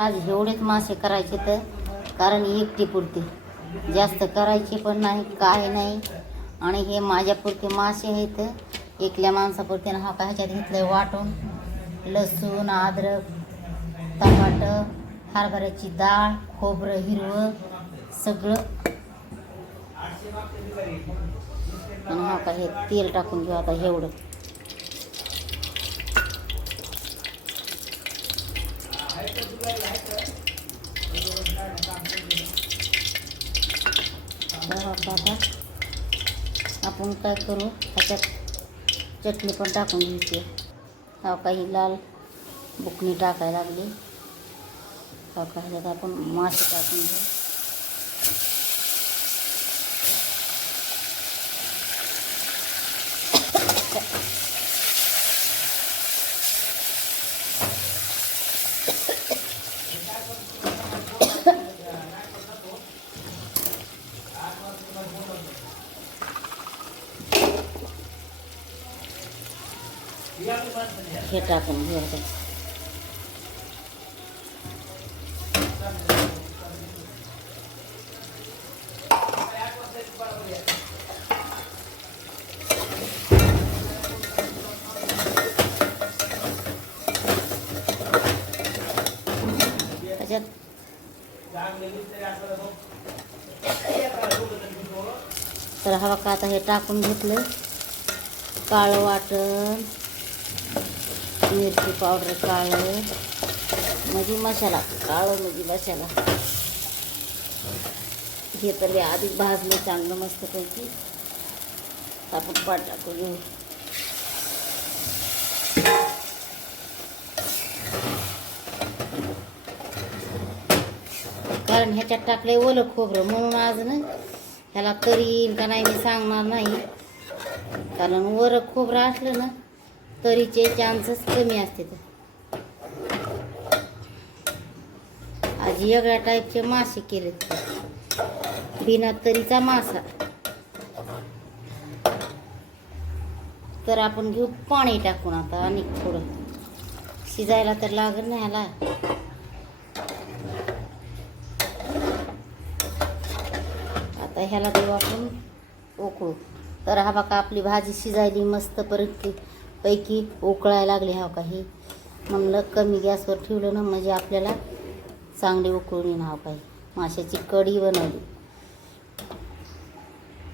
आज एवढेच मासे करायचे तर कारण एकटी पुरते. जास्त करायचे पण नाही काय नाही. आणि हे माझ्यापुरते मासे आहेत एकल्या माणसापुरते हा का ह्याच्यात घेतलंय वाटून. लसूण अद्रक टमाटर हरभऱ्याची डाळ खोबरं हिरवं सगळं. आणि हा का हे तेल टाकून घेऊ आता एवढं. तर आपण काय करू? ह्याच्यात चटणी पण टाकून घ्यायची. हा काही लाल बुकणी टाकायला लागली. हा का ह्याच्यात आपण मासे टाकून घेऊ हे टाकून घ्यायचं त्याच्यात तर हवा का आता हे टाकून घेतलं काळं वाटण. मिरची पावडर काळं म्हणजे मसाला काळं म्हणजे मसाला. हे तर मी भाजलं चांगलं मस्तपैकी आपण पाट टाकून घेऊ. कारण ह्याच्यात टाकलंय ओलं खोबरं म्हणून आज ना ह्याला तरी येईल का नाही मी सांगणार नाही. कारण वर खोबरं असलं ना तरीचे चान्सेस कमी असतात. आज वेगळ्या टाईपचे मासे केलेत. बिना तरीचा मासा. तर आपण घेऊ पाणी टाकून आता आणि थोडं. शिजायला तर लागत नाही ह्याला. आता ह्याला देऊ आपण उकळू तर हा बघा आपली भाजी शिजायली मस्त परत पैकी उकळायला लागली हा हो काही. म्हणलं कमी गॅसवर ठेवलं ना म्हणजे आपल्याला चांगली उकळून येईन हा हो काही. माशाची कढी बनवली.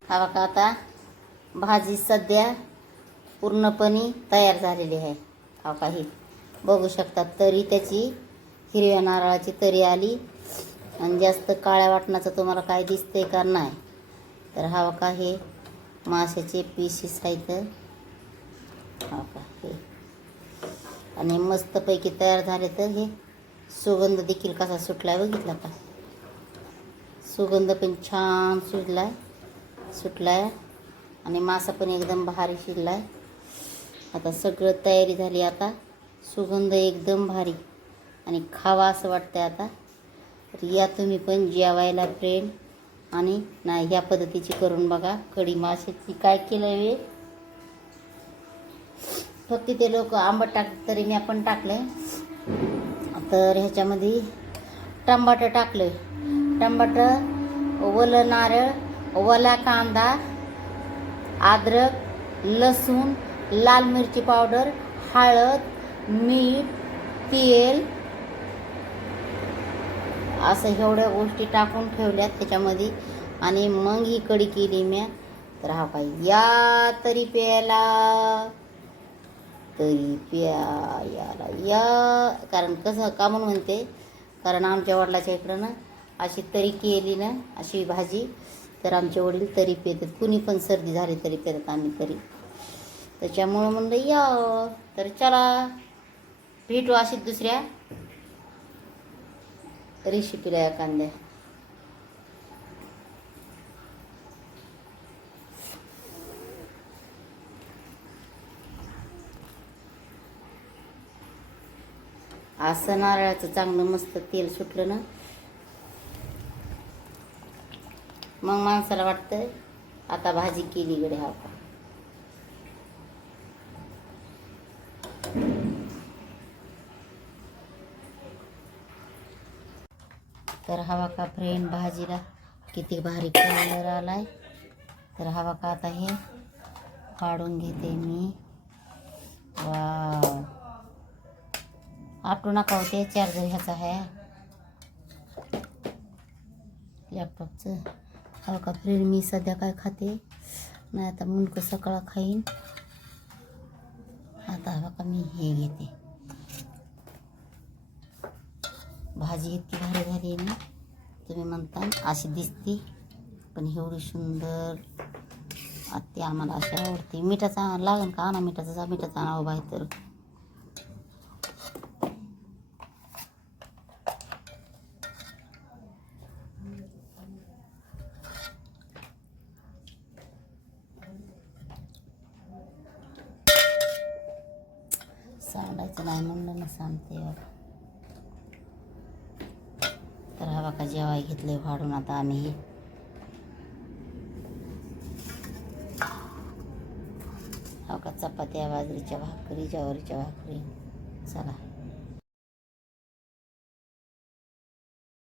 हा का आता भाजी सध्या पूर्णपणे तयार झालेली आहे हा काही. बघू शकतात तरी त्याची हिरव्या नारळाची तरी आली. आणि जास्त काळ्या वाटणाचं तुम्हाला काय दिसतंय का नाही. तर हवा का हे माशाचे पीसेस आहेत. हा का हे. आणि मस्तपैकी तयार झाले तर हे. सुगंध देखील कसा सुटला आहे बघितला का? सुगंध पण छान सुडला आहे सुटला आहे आणि मासा पण एकदम भारी शिजलाय आता सगळं तयारी झाली आता. सुगंध एकदम भारी. आणि खावा असं वाटतंय आता. तर या तुम्ही पण जेवायला फ्रेंड आणि नाही ह्या पद्धतीची करून बघा. कढी माशाची काय केलं आहे फक्त ते लोक आंबट टाक तरी मी आपण टाकले तर ह्याच्यामध्ये टमाटर टाकलं टमाटर ओलं नारळ ओला कांदा अद्रक लसूण लाल मिरची पावडर हळद मीठ तेल असं एवढ्या गोष्टी टाकून ठेवल्यात त्याच्यामध्ये. आणि मग ही कडी केली म्या तर हा काय या तरी प्यायला. तरी प्या याला या कारण कसं का म्हणून म्हणते कारण आमच्या वडिलाच्या इकडं ना अशी तरी केली ना अशी भाजी तर आमचे वडील तरी पितात. कुणी पण सर्दी झाली तरी पितात आम्ही तरी. त्याच्यामुळं म्हणलं या तर चला. भेटू अशीच दुसऱ्या रेसिपीला या कांद्या. असं नारळाचं चांगलं मस्त तेल सुटलं ना? मग माणसाला वाटतं आता भाजी केली गडे हा का? तर हवा का फ्रेंड भाजीला किती भारी कलर आलाय. तर हवा का आता हे काढून घेते मी. वा आटू नका होते चार्जर ह्याचा आहे. लॅपटॉपचं हवा का फ्रेंड मी सध्या काय खाते? नाही आता मुंडकं सकाळ खाईन. आता हवा का मी हे घेते. भाजी इतकी भारी झाली आहे ना तुम्ही म्हणता अशी दिसती पण एवढी सुंदर. आत्ती आम्हाला अशी आवडते. मिठाचा लागन का आणा मिठाचा? मिठाचा आणावं हो बाहेर तर. सांडायचं नाही म्हणलं ना सांगते बघा तर हवा का जेवाय घेतले वाढून आता आम्ही हवा का चपात्या बाजरीच्या भाकरी ज्वारीच्या भाकरी. चला.